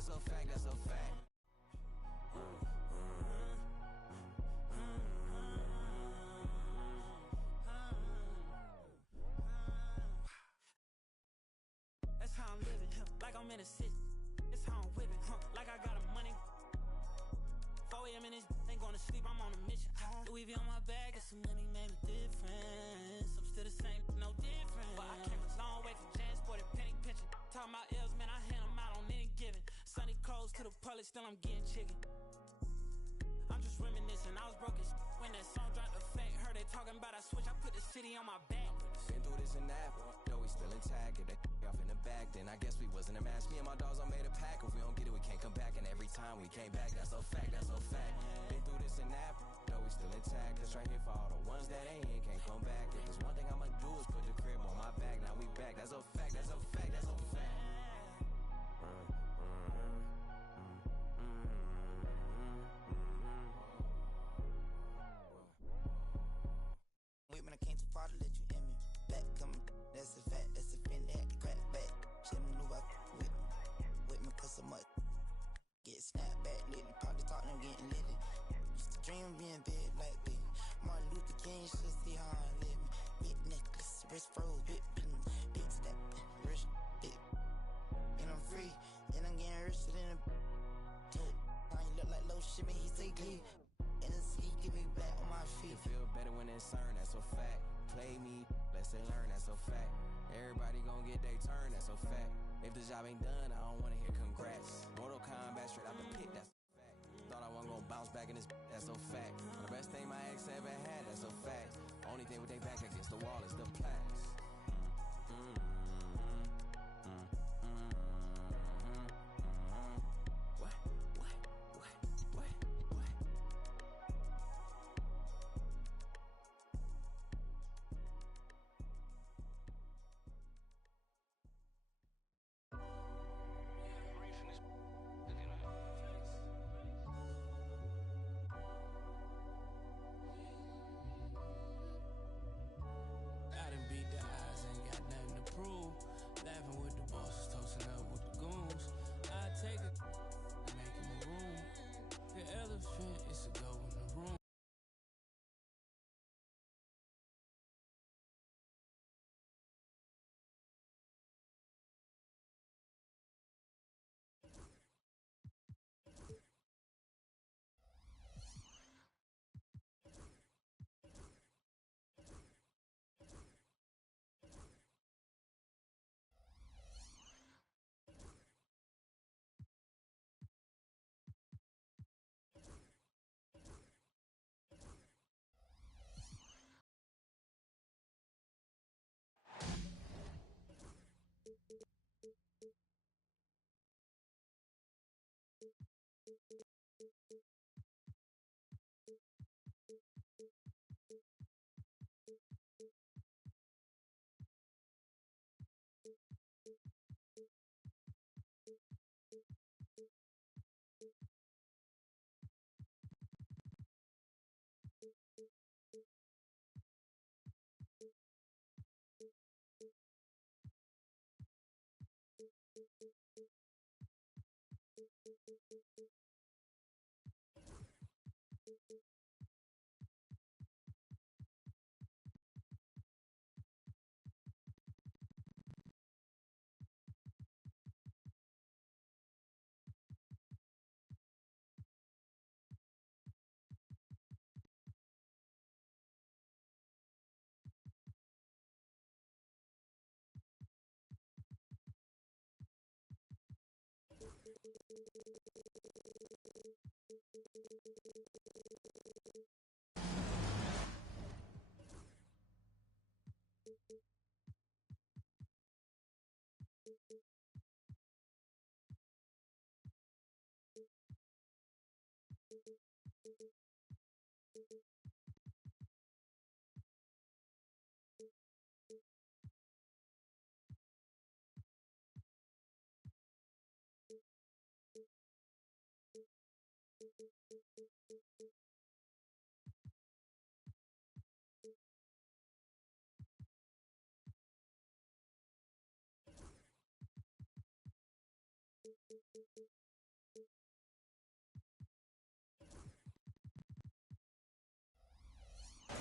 that's a fact, that's a fact. That's how I'm living, like I'm in a city. That's how I'm whipping, like I got a money. 4 a.m. in this, ain't going to sleep, I'm on a mission. Louis V on my bag, got some money, made a difference. I'm still the same, no different. But I came a long way from transported penny pinching. Talking about L's, man, I hand them out on any given. Sunny clothes to the public, still I'm getting chicken. I'm just reminiscing, I was broke as when that song dropped the fact. Heard they talking about I switch, I put the city on my back. Been through this and that, though we still intact. If they off in the back, then I guess we wasn't a match. Me and my dogs all made a pack. If we don't get it, we can't come back. And every time we came back, that's a fact, that's a fact. Been through this and that, though we still intact. That's right here for all the ones that ain't in, can't come back. If there's one thing I'ma do is put the crib on my back. Now we back, that's a fact, that's a fact, that's a fact. Wait, when I came too far to let you in me. Back coming, that's a fact, that's a fin that crack back. Shit maneuver with me cause so much. Get snapped back, lit me, pop the talk, I'm getting lit. Used to dream of being big like big. Martin Luther King should see how I live. Big necklace, wrist froze, big step, wrist big. And I'm free, and I'm getting richer than a I ain't look like low shit, man, he say glee. And the ski get me back on my feet. It feel better when it's earned, that's a fact. Play me, let's say learn, that's a fact. Everybody gon' get their turn, that's a fact. If the job ain't done, I don't wanna hear congrats. Mortal Kombat straight out the pit, that's a fact. Thought I wasn't gon' bounce back in this, that's a fact. The best thing my ex ever had, that's a fact. Only thing with they back against the wall is the plaques.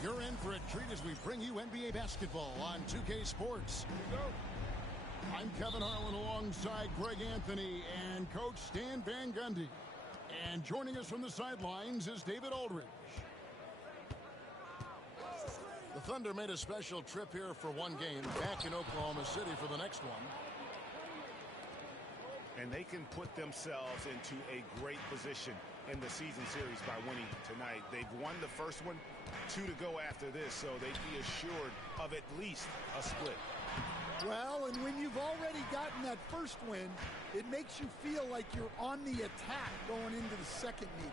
You're in for a treat as we bring you NBA basketball on 2K Sports. I'm Kevin Harlan alongside Greg Anthony and Coach Stan Van Gundy. And joining us from the sidelines is David Aldridge. The Thunder made a special trip here for one game, back in Oklahoma City for the next one. And they can put themselves into a great position in the season series by winning tonight. They've won the first one, 2 to go after this, so they'd be assured of at least a split. Well, and when you've already gotten that first win, it makes you feel like you're on the attack going into the second meeting.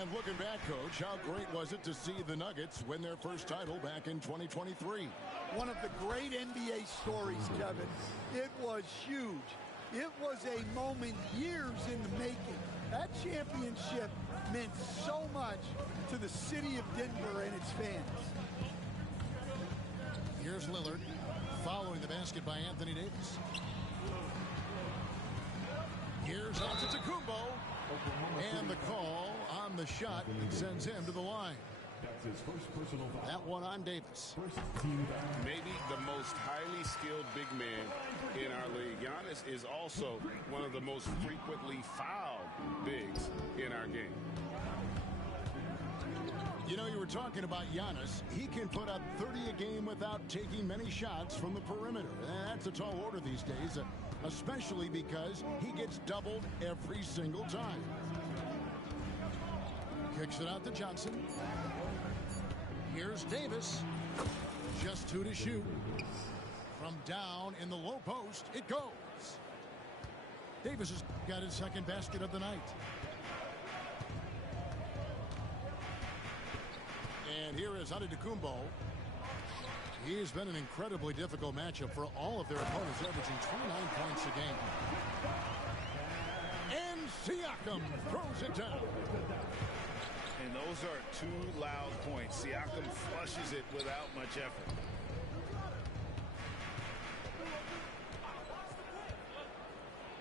And looking back, Coach, how great was it to see the Nuggets win their first title back in 2023? One of the great NBA stories, Kevin. It was huge. It was a moment years in the making. That championship meant so much to the city of Denver and its fans. Here's Lillard, following the basket by Anthony Davis. Here's Antetokounmpo, and the call on the shot sends him to the line. That's his first personal foul. That one on Davis. Maybe the most highly skilled big man in our league. Giannis is also one of the most frequently fouled bigs in our game. You know, you were talking about Giannis. He can put up 30 a game without taking many shots from the perimeter. That's a tall order these days, especially because he gets doubled every single time. Kicks it out to Johnson. Here's Davis. Just 2 to shoot. From down in the low post, it goes. Davis has got his second basket of the night. And here is Antetokounmpo. He's been an incredibly difficult matchup for all of their opponents, averaging 29 points a game. And Siakam throws it down. And those are 2 loud points. Siakam flushes it without much effort.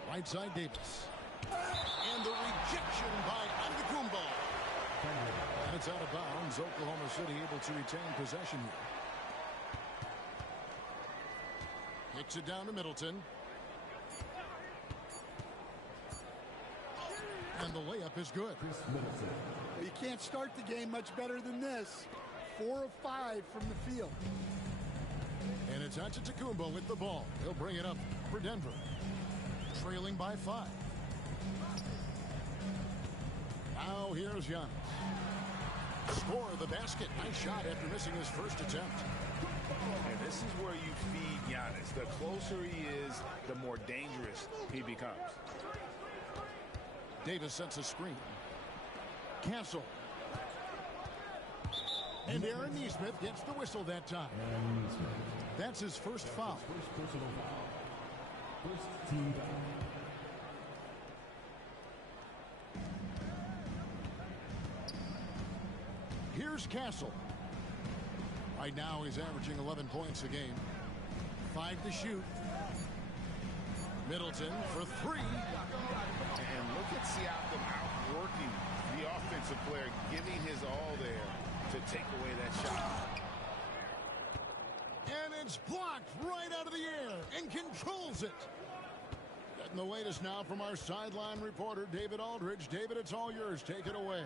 Right side Davis. And the rejection by Antetokounmpo. And it's out of bounds. Oklahoma City able to retain possession here. Kicks it down to Middleton. And the layup is good. You can't start the game much better than this. 4 of 5 from the field. And it's Antetokounmpo with the ball. He'll bring it up for Denver. Trailing by 5. Now here's Giannis. Score the basket. Nice shot after missing his first attempt. And this is where you feed Giannis. The closer he is, the more dangerous he becomes. Davis sets a screen. Castle. And Aaron Nesmith gets the whistle that time. That's his first foul. First personal foul. First team foul. Here's Castle. Right now he's averaging 11 points a game. 5 to shoot. Middleton for 3. And look at Siakam outworking the offensive player, giving his all there to take away that shot. And it's blocked right out of the air and controls it. Getting the latest now from our sideline reporter, David Aldridge. David, it's all yours. Take it away.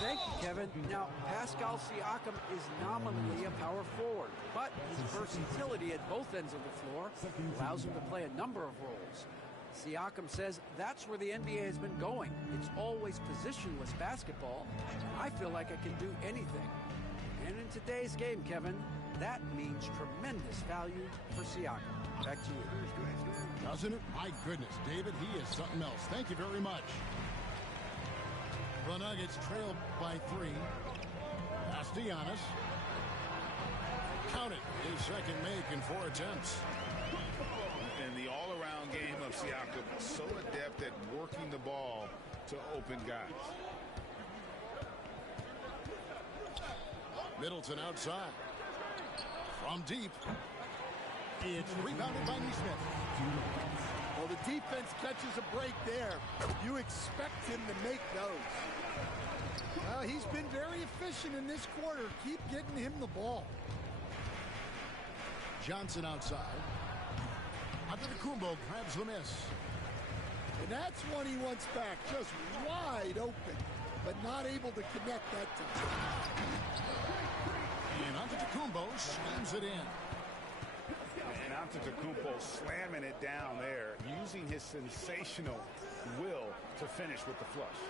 Thank you, Kevin. Now, Pascal Siakam is nominally a power forward, but his versatility at both ends of the floor allows him to play a number of roles. Siakam says that's where the NBA has been going. It's always positionless basketball. I feel like I can do anything. And in today's game, Kevin, that means tremendous value for Siakam. Back to you. Doesn't it? My goodness, David, he is something else. Thank you very much. The Nuggets trailed by 3. Pass to Giannis. Count it. His second make in 4 attempts. And the all-around game of Siakam, so adept at working the ball to open guys. Middleton outside. From deep. It's rebounded by Nesmith. Well, the defense catches a break there. You expect him to make those. transition in this quarter. Keep getting him the ball. Johnson outside. Antetokounmpo grabs the miss. And that's one he wants back, just wide open, but not able to connect that time. And Antetokounmpo slams it in. And Antetokounmpo slamming it down there, using his sensational will to finish with the flush.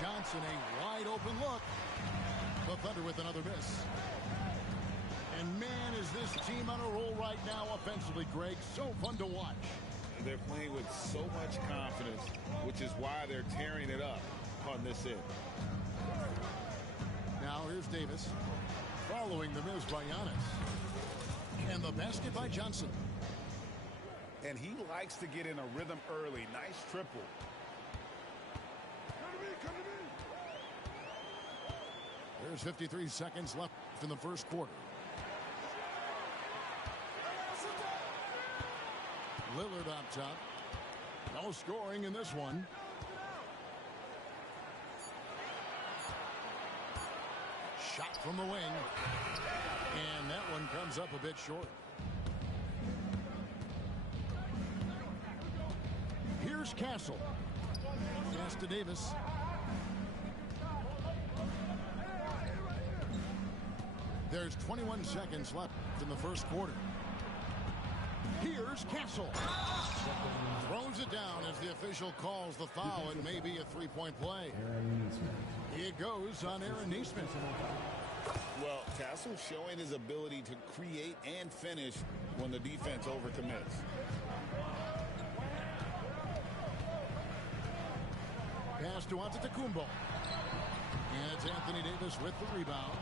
Johnson, a wide open look. The Thunder with another miss. And man, is this team on a roll right now offensively, Greg. So fun to watch. They're playing with so much confidence, which is why they're tearing it up on this end. Now here's Davis. Following the miss by Giannis. And the basket by Johnson. And he likes to get in a rhythm early. Nice triple. There's 53 seconds left in the first quarter. Lillard up top. No scoring in this one. Shot from the wing. And that one comes up a bit short. Here's Castle. Pass to Davis. There's 21 seconds left in the first quarter. Here's Castle. Throws it down as the official calls the foul. It may be a three-point play. It goes on Aaron Nesmith. Well, Castle showing his ability to create and finish when the defense overcommits. Pass to Antetokounmpo. And it's Anthony Davis with the rebound.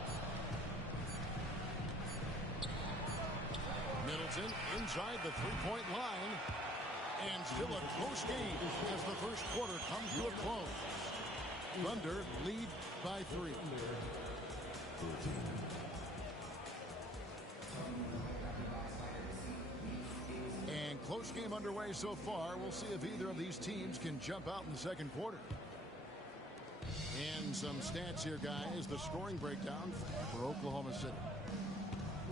Middleton inside the three-point line. And still a close game as the first quarter comes to a close. Thunder lead by 3. And close game underway so far. We'll see if either of these teams can jump out in the second quarter. And some stats here, guys. The scoring breakdown for Oklahoma City.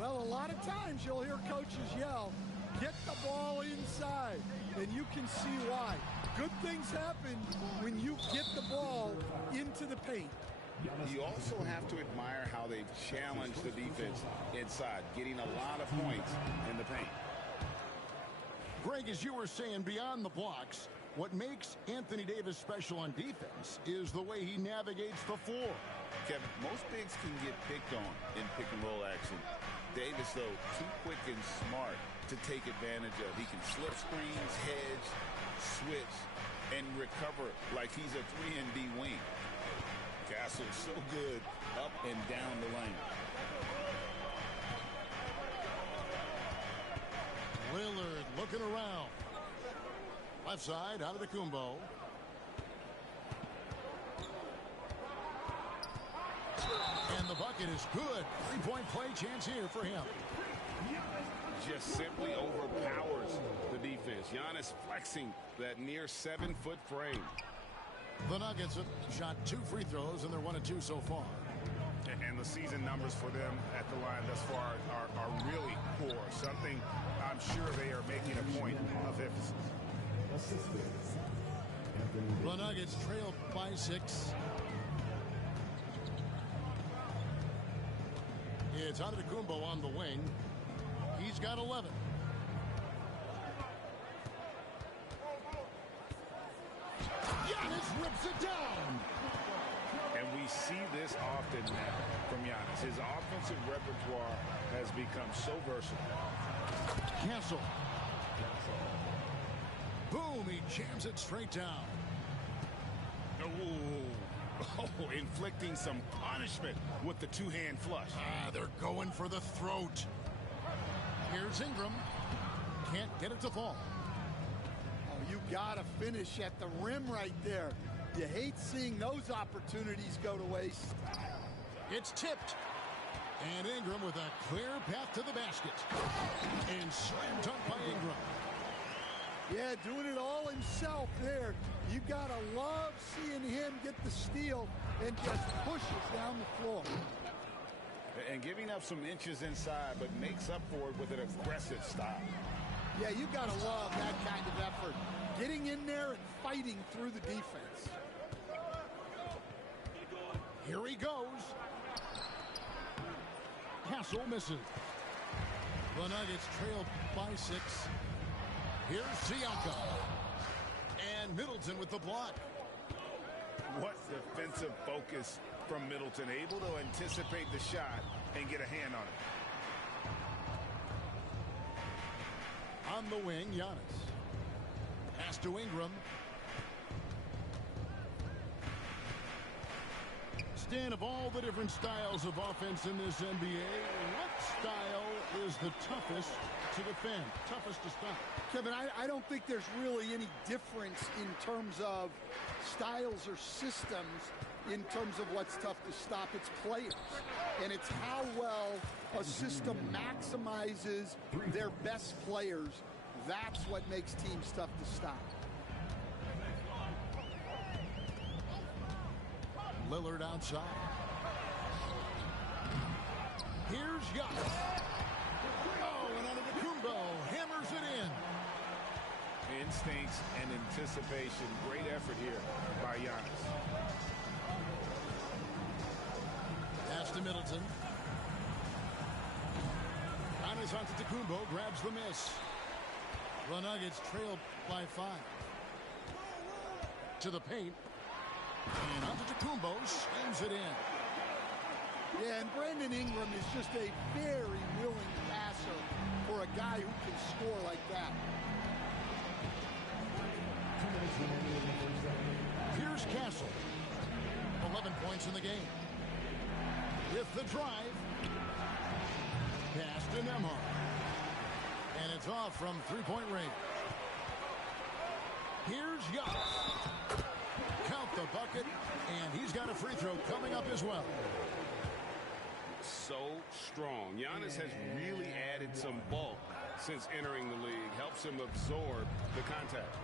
Well, a lot of times you'll hear coaches yell, get the ball inside, and you can see why. Good things happen when you get the ball into the paint. You also have to admire how they've challenged the defense inside, getting a lot of points in the paint. Greg, as you were saying, beyond the blocks, what makes Anthony Davis special on defense is the way he navigates the floor. Kevin, most bigs can get picked on in pick-and-roll action. Davis, though, too quick and smart to take advantage of. He can slip screens, hedge, switch, and recover like he's a 3-and-D wing. Castle's so good up and down the lane. Lillard looking around. Left side, out of the Kumbo. And the bucket is good. Three-point play chance here for him. Just simply overpowers the defense. Giannis flexing that near 7-foot frame. The Nuggets have shot 2 free throws, and they're 1 of 2 so far. And the season numbers for them at the line thus far are really poor. Something I'm sure they are making a point of emphasis. The Nuggets trail by 6. It's Antetokounmpo on the wing. He's got 11. Giannis rips it down. And we see this often now from Giannis. His offensive repertoire has become so versatile. Castle. Boom, he jams it straight down. Oh, inflicting some punishment with the two-hand flush. They're going for the throat. Here's Ingram. Can't get it to fall. Oh, you got to finish at the rim right there. You hate seeing those opportunities go to waste. It's tipped. And Ingram with a clear path to the basket. And slam dunk by Ingram. Yeah, doing it all himself there. You got to love seeing him get the steal and just pushes down the floor. And giving up some inches inside, but makes up for it with an aggressive style. Yeah, you got to love that kind of effort. Getting in there and fighting through the defense. Here he goes. Castle misses. The Nuggets trail by 6. Here's Siakam. And Middleton with the block. What defensive focus from Middleton, able to anticipate the shot and get a hand on it. On the wing, Giannis. Pass to Ingram. Stan, of all the different styles of offense in this NBA, what style is the toughest to defend, toughest to stop? Kevin, I don't think there's really any difference in terms of styles or systems in terms of what's tough to stop. It's players, and it's how well a system maximizes their best players. That's what makes teams tough to stop. Lillard outside. Here's Giannis. Oh, and Antetokounmpo hammers it in. Instincts and anticipation. Great effort here by Giannis. Pass to Middleton. Giannis Antetokounmpo grabs the miss. The Nuggets trailed by 5. To the paint. And Antetokounmpo slams it in. Yeah, and Brandon Ingram is just a very willing passer for a guy who can score like that. Here's Castle. 11 points in the game. With the drive. Pass to Nembhard. And it's off from three-point range. Here's Giannis. Count the bucket, and he's got a free throw coming up as well. So strong. Giannis has really added some bulk since entering the league. Helps him absorb the contact.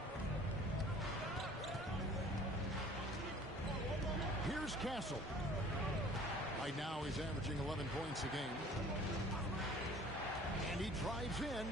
Here's Castle. Right now he's averaging 11 points a game. And he drives in.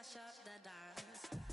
mash up the dance.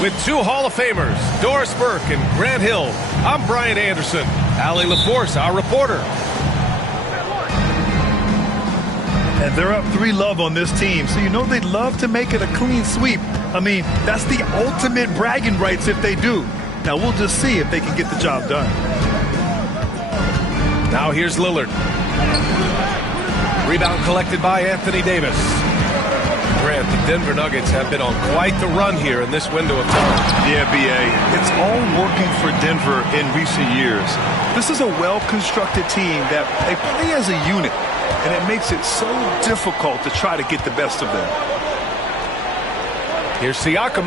With two Hall of Famers, Doris Burke and Grant Hill, I'm Brian Anderson. Allie LaForce, our reporter. And they're up 3-0 on this team, so you know they'd love to make it a clean sweep. I mean, that's the ultimate bragging rights if they do. Now we'll just see if they can get the job done. Now here's Lillard. Rebound collected by Anthony Davis. Grant, the Denver Nuggets have been on quite the run here in this window of time. Yeah, B.A., it's all working for Denver in recent years. This is a well-constructed team that they play as a unit, and it makes it so difficult to try to get the best of them. Here's Siakam.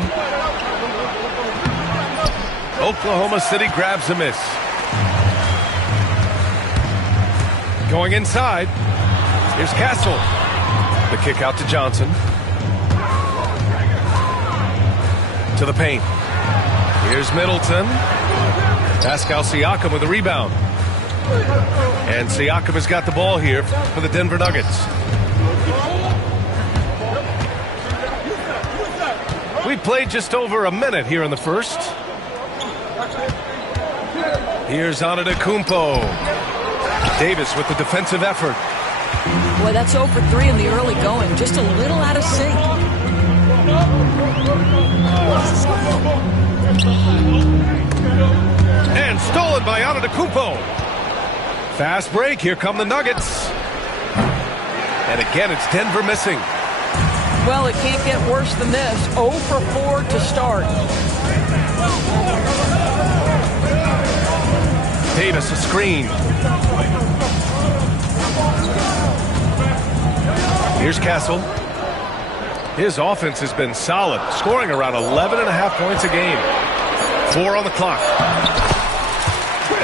Oklahoma City grabs a miss. Going inside. Here's Castle. The kick out to Johnson. To the paint. Here's Middleton. Pascal Siakam with the rebound. And Siakam has got the ball here for the Denver Nuggets. We played just over a minute here in the first. Here's Antetokounmpo. Davis with the defensive effort. Boy, that's 0 for 3 in the early going. Just a little out of sync. And stolen by Antetokounmpo. Fast break. Here come the Nuggets. And again, it's Denver missing. Well, it can't get worse than this. 0 for 4 to start. Davis a screen. Here's Castle. His offense has been solid, scoring around 11.5 points a game. 4 on the clock.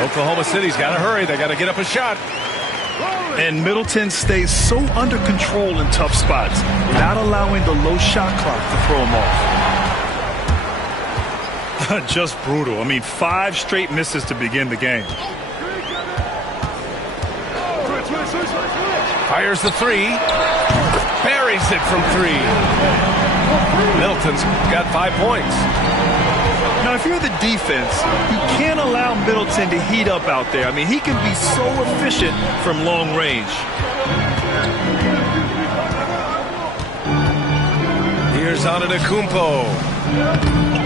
Oklahoma City's got to hurry. They got to get up a shot. And Middleton stays so under control in tough spots, not allowing the low shot clock to throw him off. Just brutal. I mean, 5 straight misses to begin the game. Fires the 3. Buries it from 3. Middleton's got 5 points. Now, if you're the defense, you can't allow Middleton to heat up out there. I mean, he can be so efficient from long range. Here's Antetokounmpo.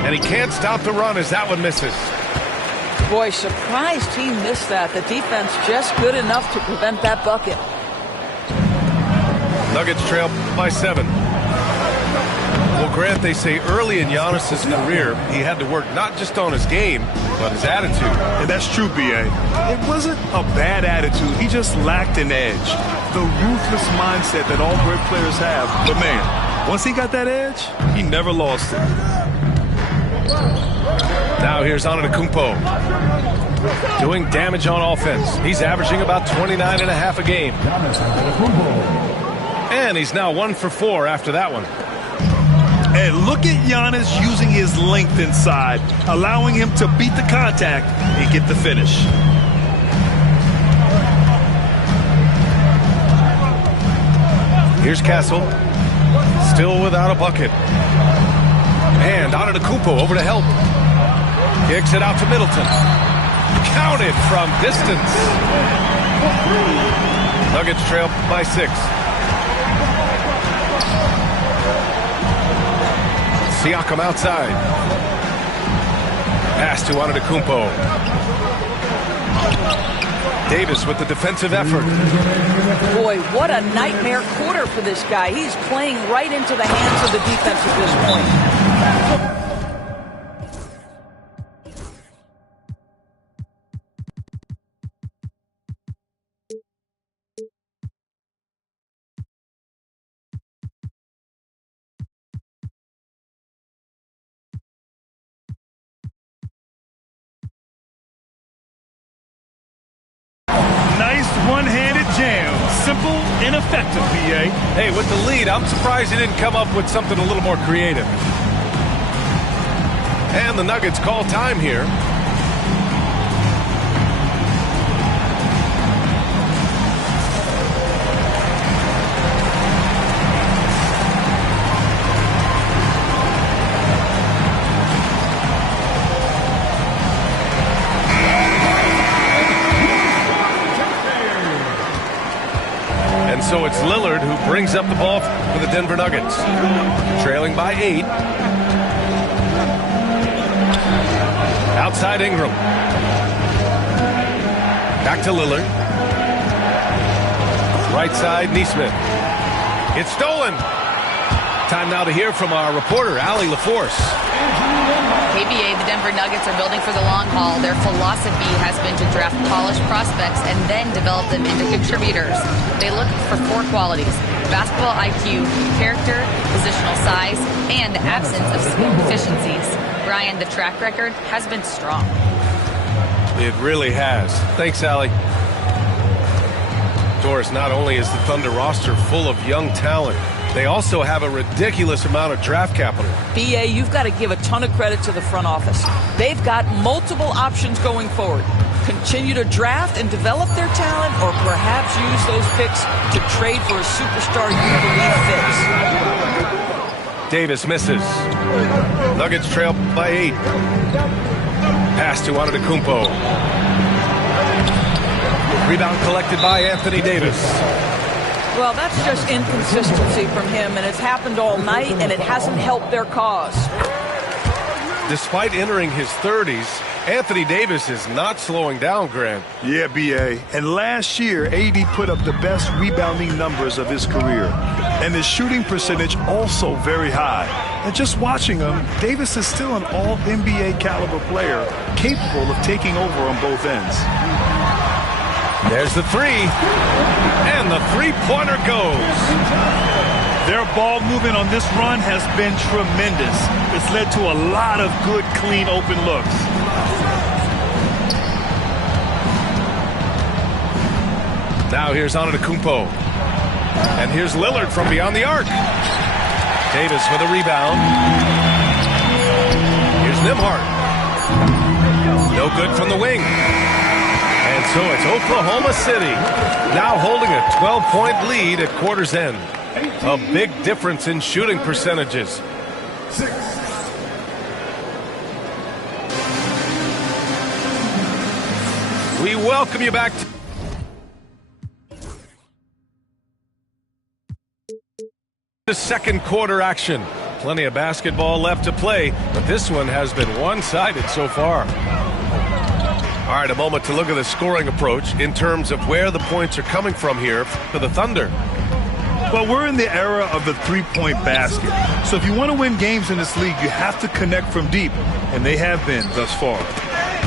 And he can't stop the run as that one misses. Boy, surprised he missed that. The defense just good enough to prevent that bucket. Nuggets trail by 7. Well, Grant, they say early in Giannis's career, he had to work not just on his game, but his attitude. And that's true, B.A. It wasn't a bad attitude. He just lacked an edge. The ruthless mindset that all great players have. But, man, once he got that edge, he never lost it. Now here's Antetokounmpo. Doing damage on offense. He's averaging about 29.5 a game. And he's now 1 for 4 after that one. And look at Giannis using his length inside, allowing him to beat the contact and get the finish. Here's Castle. Still without a bucket. And Antetokounmpo over to help. Kicks it out to Middleton. Counted from distance. Nuggets trail by 6. Siakam outside. Pass to Antetokounmpo. Davis with the defensive effort. Boy, what a nightmare quarter for this guy. He's playing right into the hands of the defense at this point. One-handed jam. Simple and effective, B.A. Hey, with the lead, I'm surprised he didn't come up with something a little more creative. And the Nuggets call time here. So it's Lillard who brings up the ball for the Denver Nuggets. Trailing by 8. Outside Ingram. Back to Lillard. Right side Nesmith. It's stolen. Time now to hear from our reporter, Allie LaForce. KBA, the Denver Nuggets are building for the long haul. Their philosophy has been to draft polished prospects and then develop them into contributors. They look for 4 qualities: basketball IQ, character, positional size, and the absence of skill deficiencies. Brian, the track record has been strong. It really has. Thanks, Allie. Doris, not only is the Thunder roster full of young talent, they also have a ridiculous amount of draft capital. B.A., you've got to give a ton of credit to the front office. They've got multiple options going forward. Continue to draft and develop their talent, or perhaps use those picks to trade for a superstar you believe fits. Davis misses. Nuggets trail by 8. Pass to Antetokounmpo. Rebound collected by Anthony Davis. Well, that's just inconsistency from him, and it's happened all night, and it hasn't helped their cause. Despite entering his 30s, Anthony Davis is not slowing down, Grant. Yeah, B.A. And last year, AD put up the best rebounding numbers of his career. And his shooting percentage also very high. And just watching him, Davis is still an all-NBA caliber player, capable of taking over on both ends. There's the 3, and the 3-pointer goes. Their ball movement on this run has been tremendous. It's led to a lot of good, clean, open looks. Now here's Antetokounmpo. And here's Lillard from beyond the arc. Davis with a rebound. Here's Nembhard. No good from the wing. And so it's Oklahoma City now holding a 12-point lead at quarter's end. A big difference in shooting percentages. We welcome you back to second quarter action. Plenty of basketball left to play, but this one has been one-sided so far. All right, a moment to look at the scoring approach in terms of where the points are coming from here for the Thunder. Well, we're in the era of the three-point basket. So if you want to win games in this league, you have to connect from deep, and they have been thus far.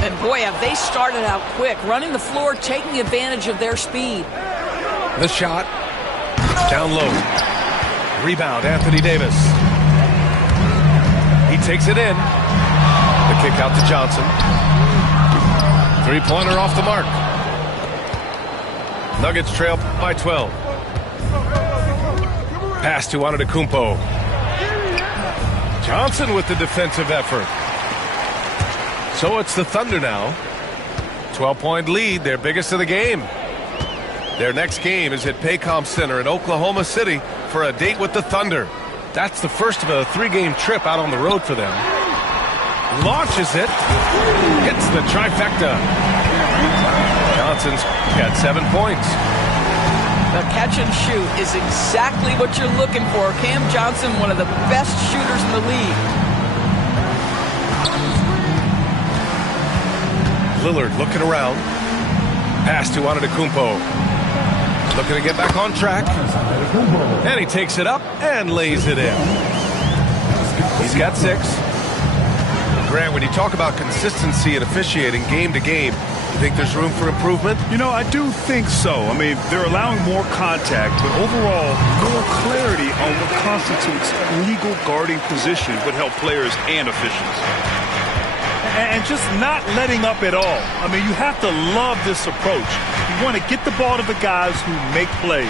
And boy, have they started out quick, running the floor, taking advantage of their speed. The shot, down low. Rebound, Anthony Davis. He takes it in. The kick out to Johnson. Three-pointer off the mark. Nuggets trail by 12. Pass to Antetokounmpo. Johnson with the defensive effort. So it's the Thunder now. 12-point lead, their biggest of the game. Their next game is at Paycom Center in Oklahoma City for a date with the Thunder. That's the first of a three-game trip out on the road for them. Launches it. Hits the trifecta. Johnson's got 7 points. The catch and shoot is exactly what you're looking for. Cam Johnson, one of the best shooters in the league. Lillard looking around. Pass to Antetokounmpo. Looking to get back on track. And he takes it up and lays it in. He's got 6. Grant, when you talk about consistency and officiating game to game, you think there's room for improvement? You know, I do think so. I mean, they're allowing more contact, but overall, more clarity on what constitutes legal guarding position would help players and officials. And just not letting up at all. I mean, you have to love this approach. You want to get the ball to the guys who make plays.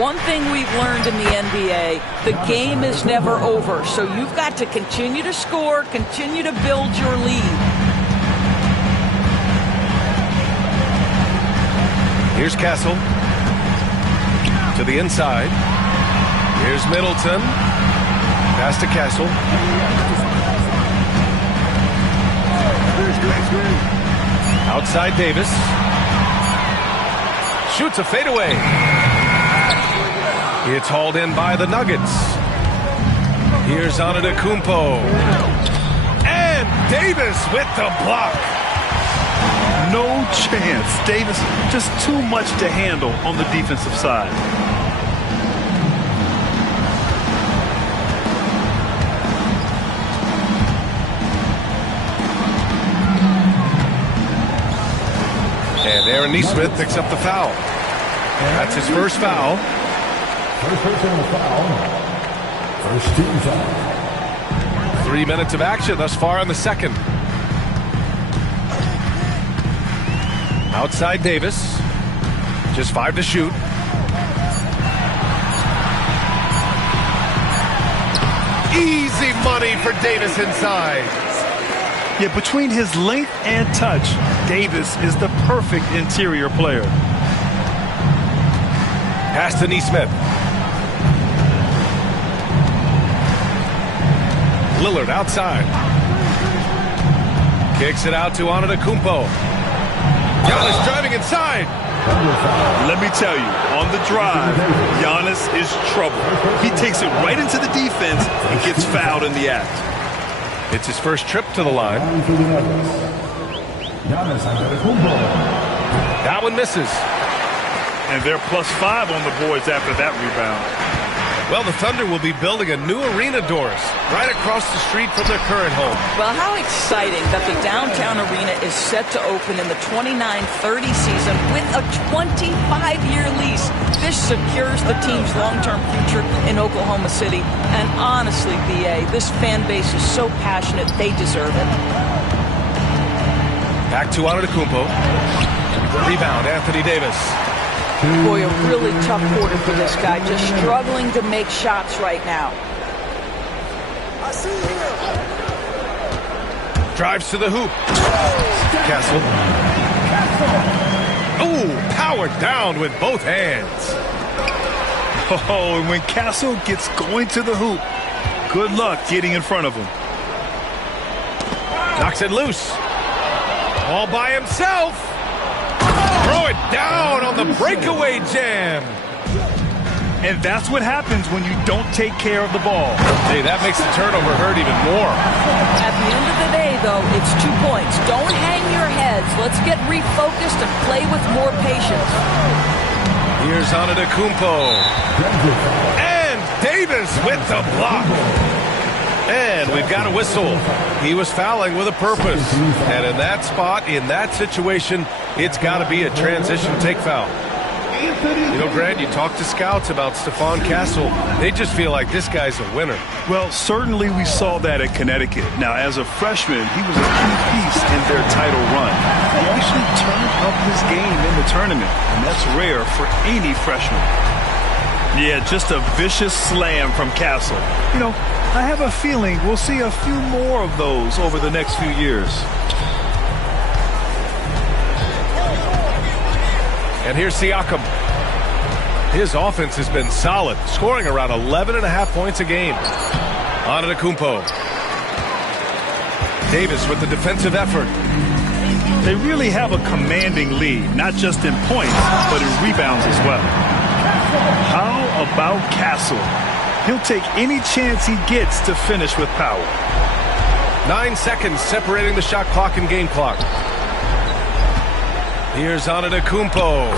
One thing we've learned in the NBA, the game is never over. So you've got to continue to score, continue to build your lead. Here's Castle. To the inside. Here's Middleton. Pass to Castle. Outside Davis. Shoots a fadeaway. It's hauled in by the Nuggets. Here's Antetokounmpo. And Davis with the block. No chance. Davis just too much to handle on the defensive side. And Aaron Nesmith picks up the foul. That's his first foul. First personal foul. First team foul. 3 minutes of action thus far in the second. Outside Davis. Just 5 to shoot. Easy money for Davis inside. Yeah, between his length and touch, Davis is the perfect interior player. Pass to Nesmith. Lillard outside. Kicks it out to Antetokounmpo. Giannis driving inside. Let me tell you, on the drive, Giannis is trouble. He takes it right into the defense and gets fouled in the act. It's his first trip to the line. That one misses. And they're +5 on the boards after that rebound. Well, the Thunder will be building a new arena, Doris, right across the street from their current home. Well, how exciting that the downtown arena is set to open in the 29-30 season with a 25-year lease. This secures the team's long-term future in Oklahoma City. And honestly, B.A., this fan base is so passionate, they deserve it. Back to Antetokounmpo. Rebound, Anthony Davis. Boy, a really tough quarter for this guy, just struggling to make shots right now. I see him. Drives to the hoop. Castle. Oh, powered down with both hands. Oh, and when Castle gets going to the hoop, good luck getting in front of him. Knocks it loose. All by himself. Throw it down on the breakaway jam. And that's what happens when you don't take care of the ball. Hey, that makes the turnover hurt even more. At the end of the day, though, it's 2 points. Don't hang your heads. Let's get refocused and play with more patience. Here's Antetokounmpo. And Davis with the block. And we've got a whistle. He was fouling with a purpose. And in that spot, in that situation, it's got to be a transition take foul. You know, Grant, you talk to scouts about Stephon Castle. They just feel like this guy's a winner. Well, certainly we saw that at Connecticut. Now, as a freshman, he was a key piece in their title run. He actually turned up his game in the tournament, and that's rare for any freshman. Yeah, just a vicious slam from Castle. You know, I have a feeling we'll see a few more of those over the next few years. And here's Siakam. His offense has been solid, scoring around 11.5 points a game. Antetokounmpo. Davis with the defensive effort. They really have a commanding lead, not just in points, but in rebounds as well. How about Castle? He'll take any chance he gets to finish with power. 9 seconds separating the shot clock and game clock. Here's Antetokounmpo.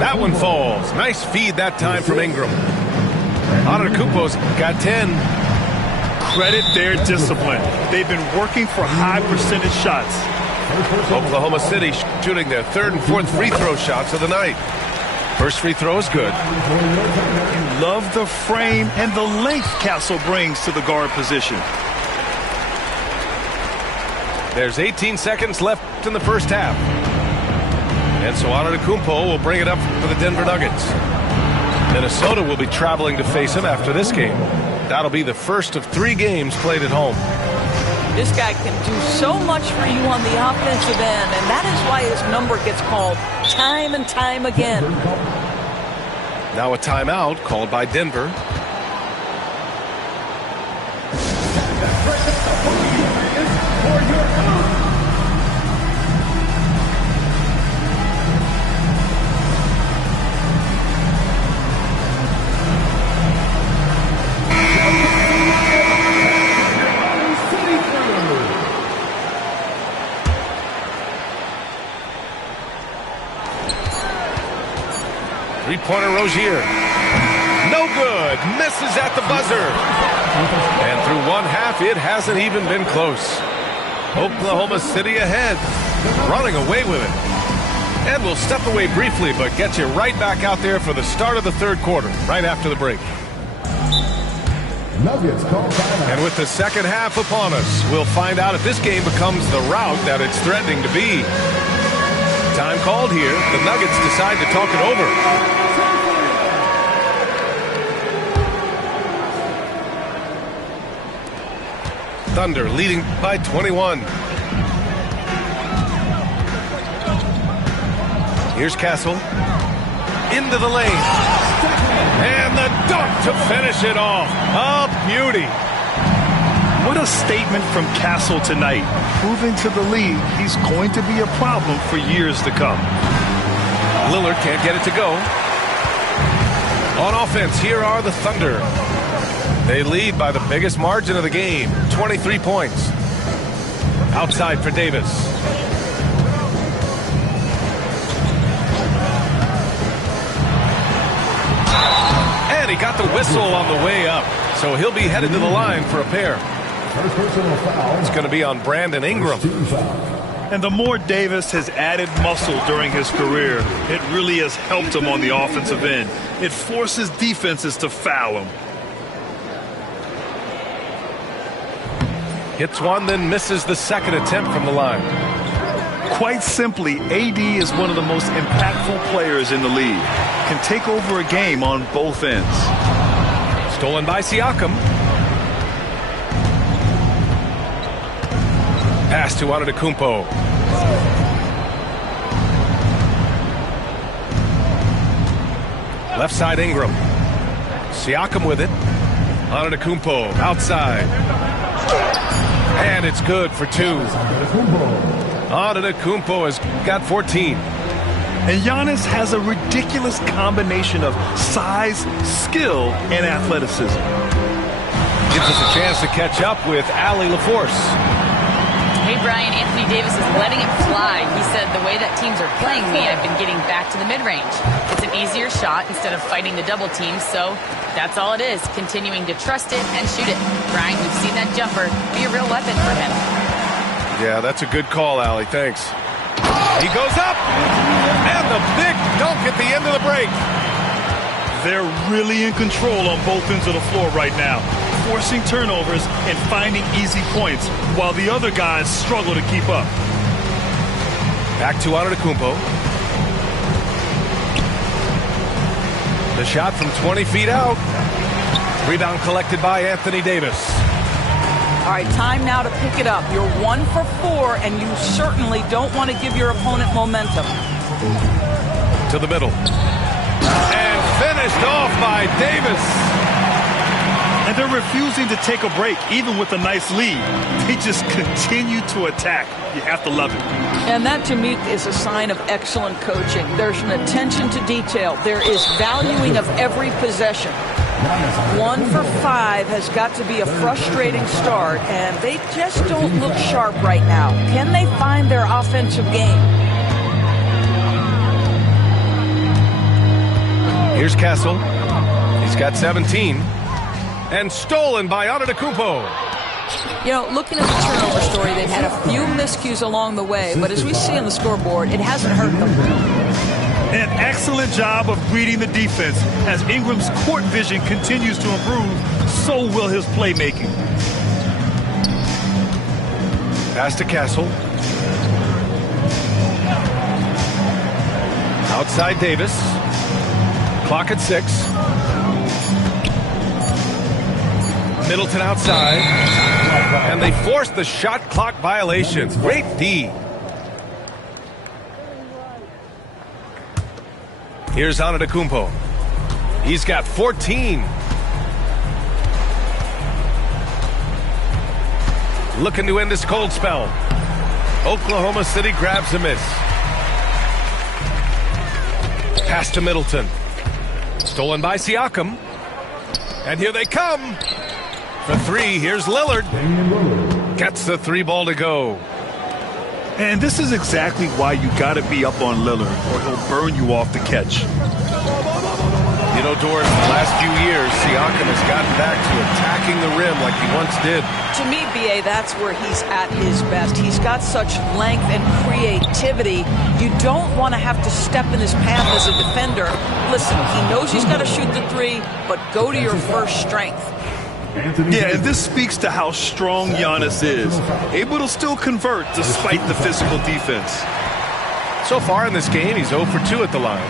That one falls. Nice feed that time from Ingram. Antetokounmpo's got 10. Credit their discipline. They've been working for high percentage shots. Oklahoma City shooting their third and fourth free throw shots of the night. First free throw is good. You love the frame and the length Castle brings to the guard position. There's 18 seconds left in the first half. And so Antetokounmpo will bring it up for the Denver Nuggets. Minnesota will be traveling to face him after this game. That'll be the first of 3 games played at home. This guy can do so much for you on the offensive end, and that is why his number gets called time and time again. Now a timeout called by Denver. Three-pointer Rozier. No good. Misses at the buzzer. And through one half, it hasn't even been close. Oklahoma City ahead. Running away with it. And we'll step away briefly, but get you right back out there for the start of the third quarter, right after the break. And with the second half upon us, we'll find out if this game becomes the rout that it's threatening to be. Time called here. The Nuggets decide to talk it over. Thunder leading by 21. Here's Castle. Into the lane. And the dunk to finish it off. A beauty. What a statement from Castle tonight, proving to the league he's going to be a problem for years to come. Lillard can't get it to go. On offense, here are the Thunder. They lead by the biggest margin of the game, 23 points. Outside for Davis. And he got the whistle on the way up. So he'll be headed to the line for a pair. It's going to be on Brandon Ingram. And the more Davis has added muscle during his career, it really has helped him on the offensive end. It forces defenses to foul him. Hits one, then misses the second attempt from the line. Quite simply, AD is one of the most impactful players in the league. Can take over a game on both ends. Stolen by Siakam. Pass to Antetokounmpo. Left side Ingram. Siakam with it. Antetokounmpo outside. And it's good for two. Antetokounmpo has got 14. And Giannis has a ridiculous combination of size, skill, and athleticism. Gives us a chance to catch up with Allie LaForce. Hey, Brian, Anthony Davis is letting it fly. He said, the way that teams are playing me, I've been getting back to the mid-range. It's an easier shot instead of fighting the double team, so that's all it is, continuing to trust it and shoot it. Brian, we've seen that jumper be a real weapon for him. Yeah, that's a good call, Allie. Thanks. He goes up, and the big dunk at the end of the break. They're really in control on both ends of the floor right now, forcing turnovers and finding easy points, while the other guys struggle to keep up. Back to Antetokounmpo. The shot from 20 feet out. Rebound collected by Anthony Davis. All right, time now to pick it up. You're 1 for 4, and you certainly don't want to give your opponent momentum. To the middle. And finished off by Davis. And they're refusing to take a break, even with a nice lead. They just continue to attack. You have to love it. And that, to me, is a sign of excellent coaching. There's an attention to detail. There is valuing of every possession. 1 for 5 has got to be a frustrating start, and they just don't look sharp right now. Can they find their offensive game? Here's Kessel. He's got 17. And stolen by Antetokounmpo. You know, looking at the turnover story, they've had a few miscues along the way, but as we see on the scoreboard, it hasn't hurt them. An excellent job of reading the defense. As Ingram's court vision continues to improve, so will his playmaking. Pass to Castle. Outside Davis. Clock at 6. Middleton outside. And they forced the shot clock violation. Great D. Here's Antetokounmpo. He's got 14. Looking to end this cold spell. Oklahoma City grabs a miss. Pass to Middleton. Stolen by Siakam. And here they come. The three, here's Lillard. Gets the 3 ball to go. And this is exactly why you got to be up on Lillard, or he'll burn you off the catch. You know, Doris, the last few years, Siakam has gotten back to attacking the rim like he once did. To me, B.A., that's where he's at his best. He's got such length and creativity. You don't want to have to step in his path as a defender. Listen, he knows he's got to shoot the 3, but go to your first strength. Yeah, and this speaks to how strong Giannis is. Able to still convert despite the physical defense. So far in this game, he's 0 for 2 at the line.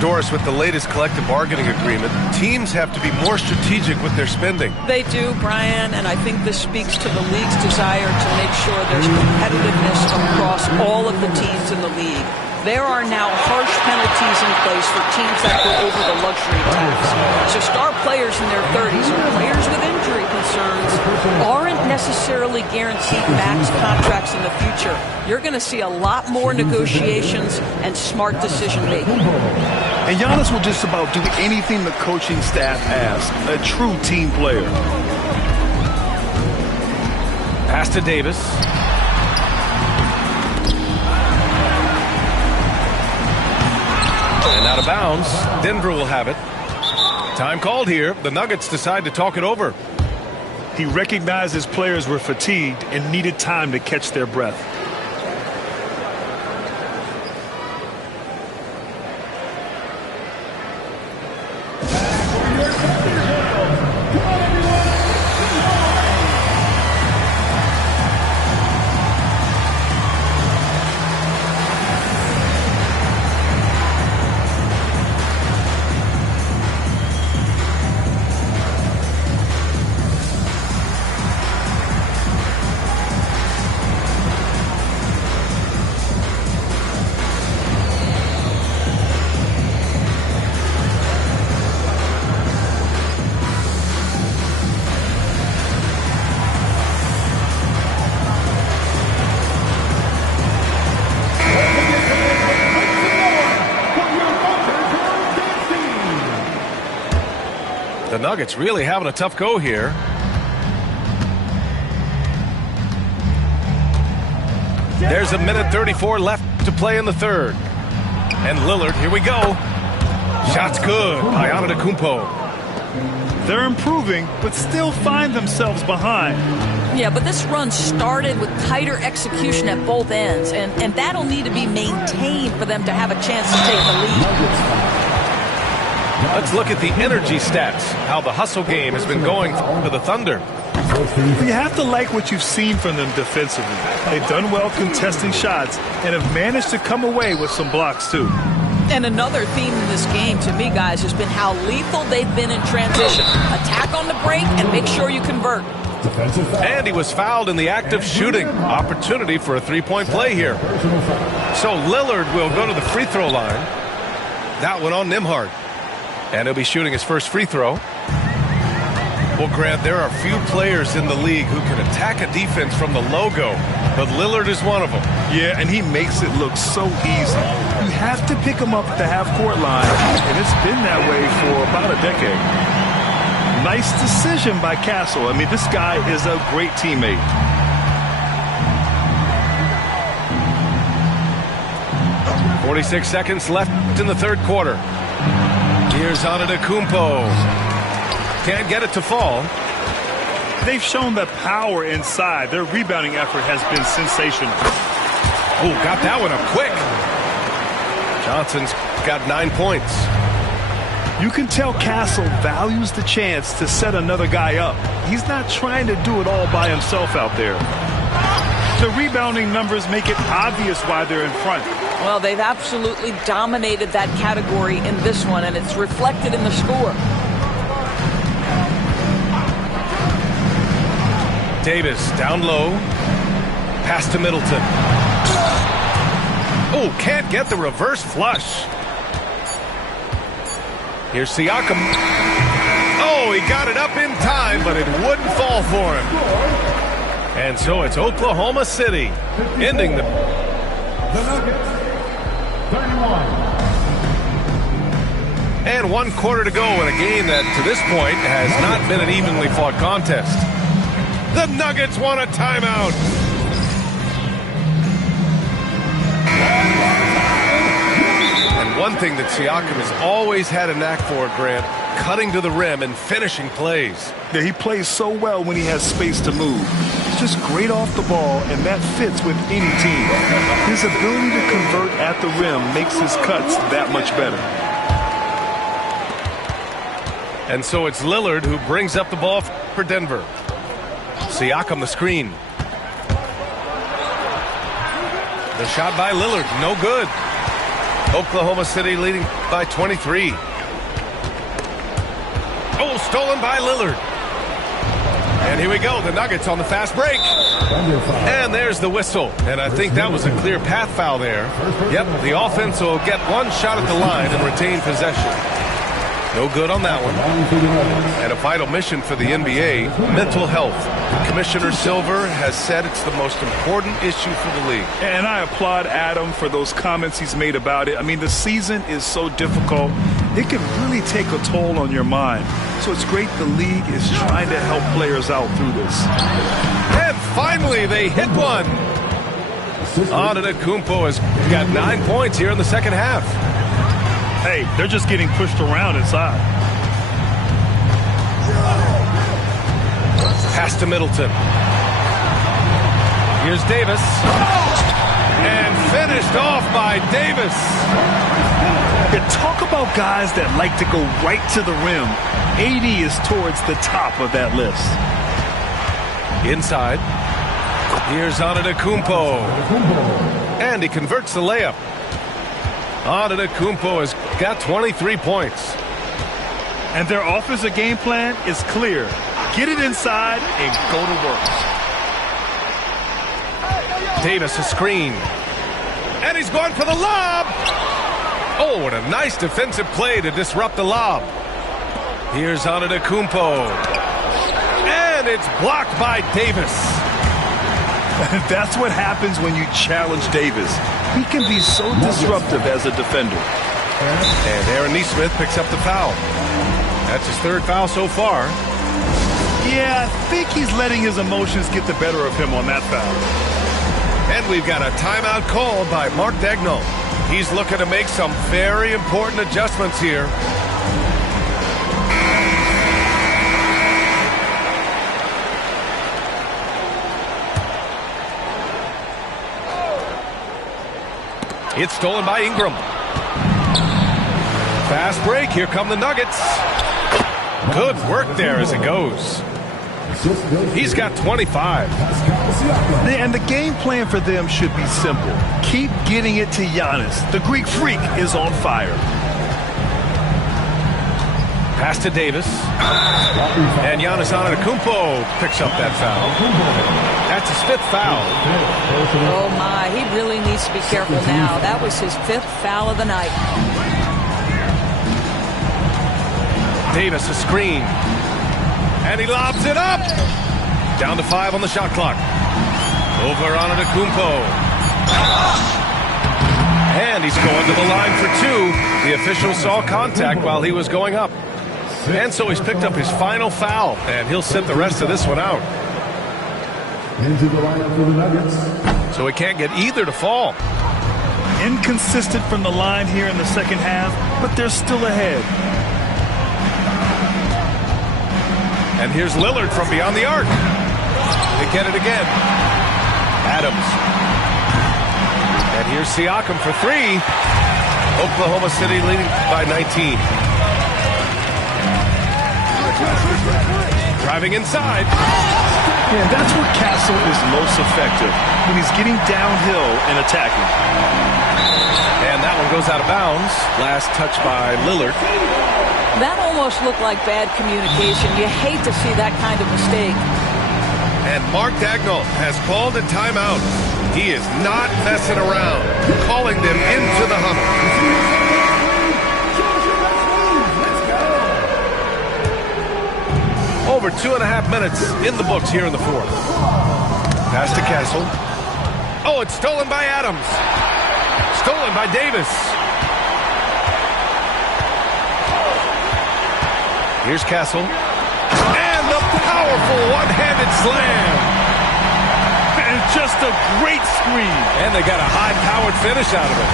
Doris, with the latest collective bargaining agreement, teams have to be more strategic with their spending. They do, Brian, and I think this speaks to the league's desire to make sure there's competitiveness across all of the teams in the league. There are now harsh penalties in place for teams that go over the luxury tax. So star players in their 30s or players with injury concerns aren't necessarily guaranteed max contracts in the future. You're going to see a lot more negotiations and smart decision-making. And Giannis will just about do anything the coaching staff asks. A true team player. Pass to Davis. And out of bounds. Denver will have it. Time called here. The Nuggets decide to talk it over. He recognized his players were fatigued and needed time to catch their breath. The Nuggets really having a tough go here. There's a minute 34 left to play in the third. And Lillard, here we go. Shot's good by Antetokounmpo. They're improving, but still find themselves behind. Yeah, but this run started with tighter execution at both ends, and that'll need to be maintained for them to have a chance to take the lead. Let's look at the energy stats, how the hustle game has been going for the Thunder. You have to like what you've seen from them defensively. They've done well contesting shots and have managed to come away with some blocks, too. And another theme in this game, to me, guys, has been how lethal they've been in transition. Attack on the break and make sure you convert. And he was fouled in the act of shooting. Opportunity for a three-point play here. So Lillard will go to the free throw line. That one on Nembhard. And he'll be shooting his first free throw. Well, Grant, there are few players in the league who can attack a defense from the logo, but Lillard is one of them. Yeah, and he makes it look so easy. You have to pick him up at the half-court line, and it's been that way for about a decade. Nice decision by Castle. I mean, this guy is a great teammate. .46 seconds left in the third quarter. Here's Antetokounmpo. Can't get it to fall. They've shown the power inside. Their rebounding effort has been sensational. Oh, got that one up quick. Johnson's got 9 points. You can tell Castle values the chance to set another guy up. He's not trying to do it all by himself out there. The rebounding numbers make it obvious why they're in front. Well, they've absolutely dominated that category in this one, and it's reflected in the score. Davis down low. Pass to Middleton. Oh, can't get the reverse flush. Here's Siakam. Oh, he got it up in time, but it wouldn't fall for him. And so it's Oklahoma City ending the Nuggets, 31. And 1 quarter to go in a game that, to this point, has not been an evenly fought contest. The Nuggets want a timeout. And one thing that Siakam has always had a knack for, Grant, cutting to the rim and finishing plays. Yeah, he plays so well when he has space to move. He's just great off the ball, and that fits with any team. His ability to convert at the rim makes his cuts that much better. And so it's Lillard who brings up the ball for Denver. Siakam the screen. The shot by Lillard, no good. Oklahoma City leading by 23. Oh, stolen by Lillard. And here we go, the Nuggets on the fast break. And there's the whistle. And I think that was a clear path foul there. Yep, the offense will get one shot at the line and retain possession. No good on that one. And a vital mission for the NBA, mental health. Commissioner Silver has said it's the most important issue for the league. And I applaud Adam for those comments he's made about it. I mean, the season is so difficult. It can really take a toll on your mind. So it's great the league is trying to help players out through this. And finally, they hit one. Antetokounmpo has got 9 points here in the second half. Hey, they're just getting pushed around inside. Pass to Middleton. Here's Davis. And finished off by Davis. Yeah, talk about guys that like to go right to the rim. AD is towards the top of that list. Inside. Here's Antetokounmpo. And he converts the layup. Antetokounmpo has got 23 points. And their offensive game plan is clear. Get it inside and go to work. Davis a screen. And he's going for the lob. Oh, what a nice defensive play to disrupt the lob. Here's Antetokounmpo. And it's blocked by Davis. That's what happens when you challenge Davis. He can be so disruptive as a defender. And Aaron Nesmith picks up the foul. That's his third foul so far. Yeah, I think he's letting his emotions get the better of him on that foul. And we've got a timeout called by Mark Daigneault. He's looking to make some very important adjustments here. It's stolen by Ingram. Fast break. Here come the Nuggets. Good work there as it goes. He's got 25. And the game plan for them should be simple. Keep getting it to Giannis. The Greek freak is on fire. Pass to Davis. And Giannis Antetokounmpo picks up that foul. That's his fifth foul. Oh, my. He really needs to be careful now. That was his fifth foul of the night. Davis a screen. And he lobs it up. Down to 5 on the shot clock. Over Antetokounmpo. And he's going to the line for 2. The official saw contact while he was going up. And so he's picked up his final foul, and he'll sit the rest of this one out. Into the lineup for the Nuggets. So he can't get either to fall. Inconsistent from the line here in the second half, but they're still ahead. And here's Lillard from beyond the arc. They get it again. Adams. And here's Siakam for 3. Oklahoma City leading by 19. Driving inside. Yeah, that's where Castle is most effective, when he's getting downhill and attacking. And that one goes out of bounds. Last touch by Lillard. That almost looked like bad communication. You hate to see that kind of mistake. And Mark Daigneault has called a timeout. He is not messing around, calling them into the huddle. Over 2.5 minutes in the books here in the fourth. Pass to Castle. Oh, it's stolen by Adams. Stolen by Davis. Here's Castle. And the powerful one-handed slam. And just a great screen. And they got a high-powered finish out of it.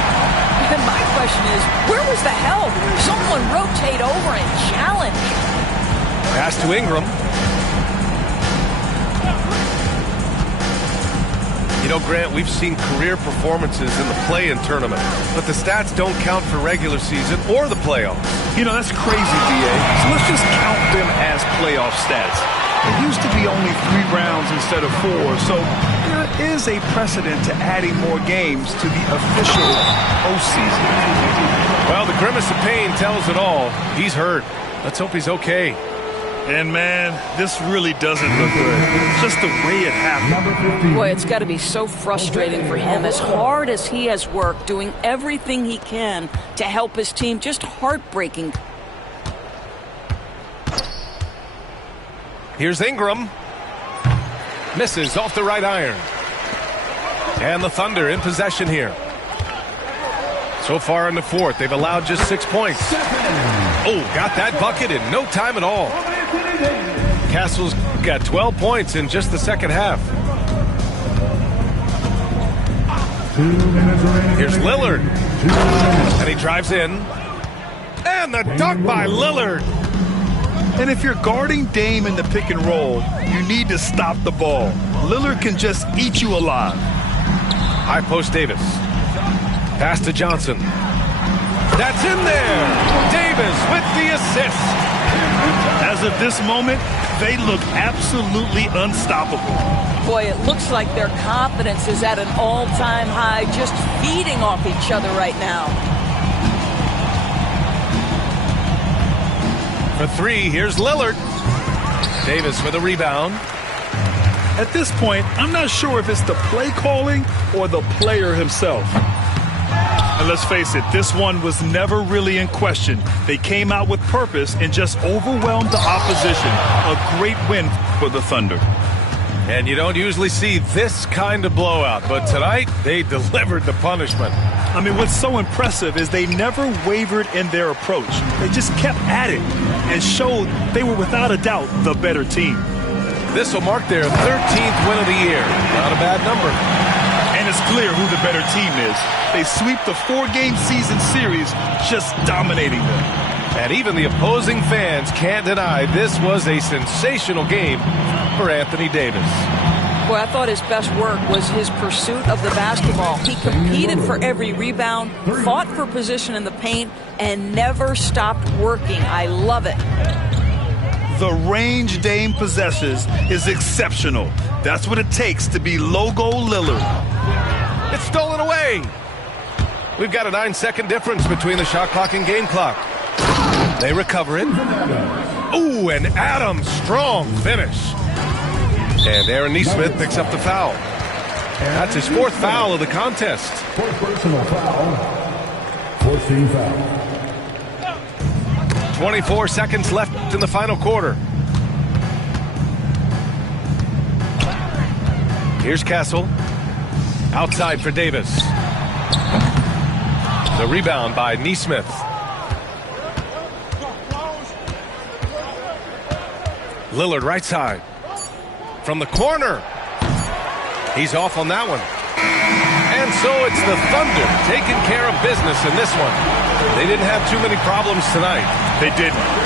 And my question is, where was the help? Someone rotate over and challenge. Pass to Ingram. You know, Grant, we've seen career performances in the play-in tournament, but the stats don't count for regular season or the playoffs. You know, that's crazy, D.A. So let's just count them as playoff stats. It used to be only 3 rounds instead of 4, so there is a precedent to adding more games to the official postseason. Well, the grimace of pain tells it all. He's hurt. Let's hope he's okay. And, man, this really doesn't look good. Just the way it happened. Boy, it's got to be so frustrating for him. As hard as he has worked, doing everything he can to help his team, just heartbreaking. Here's Ingram. Misses off the right iron. And the Thunder in possession here. So far in the fourth, they've allowed just 6 points. Oh, got that bucket in no time at all. Castle's got 12 points in just the second half. Here's Lillard. And he drives in. And the dunk by Lillard. And if you're guarding Dame in the pick and roll, you need to stop the ball. Lillard can just eat you alive. High post Davis. Pass to Johnson. That's in there. Davis with the assist. As of this moment, they look absolutely unstoppable. Boy, it looks like their confidence is at an all-time high, just feeding off each other right now. For three, here's Lillard. Davis with a rebound. At this point, I'm not sure if it's the play calling or the player himself. And let's face it, this one was never really in question. They came out with purpose and just overwhelmed the opposition. A great win for the Thunder. And you don't usually see this kind of blowout, but tonight they delivered the punishment. I mean, what's so impressive is they never wavered in their approach. They just kept at it and showed they were without a doubt the better team. This will mark their 13th win of the year. Not a bad number. And it's clear who the better team is. They sweep the 4-game season series, just dominating them. And even the opposing fans can't deny this was a sensational game for Anthony Davis. Boy, I thought his best work was his pursuit of the basketball. He competed for every rebound, fought for position in the paint, and never stopped working. I love it. The range Dame possesses is exceptional. That's what it takes to be Logo Lillard. It's stolen away. We've got a 9-second difference between the shot clock and game clock. They recover it. Ooh, and Adams, strong finish. And Aaron Nesmith picks up the foul. That's his 4th foul of the contest. 4th personal foul. 4th team foul. 24 seconds left in the final quarter. Here's Castle. Outside for Davis. The rebound by Nesmith. Lillard right side. From the corner. He's off on that one. And so it's the Thunder taking care of business in this one. They didn't have too many problems tonight. They didn't.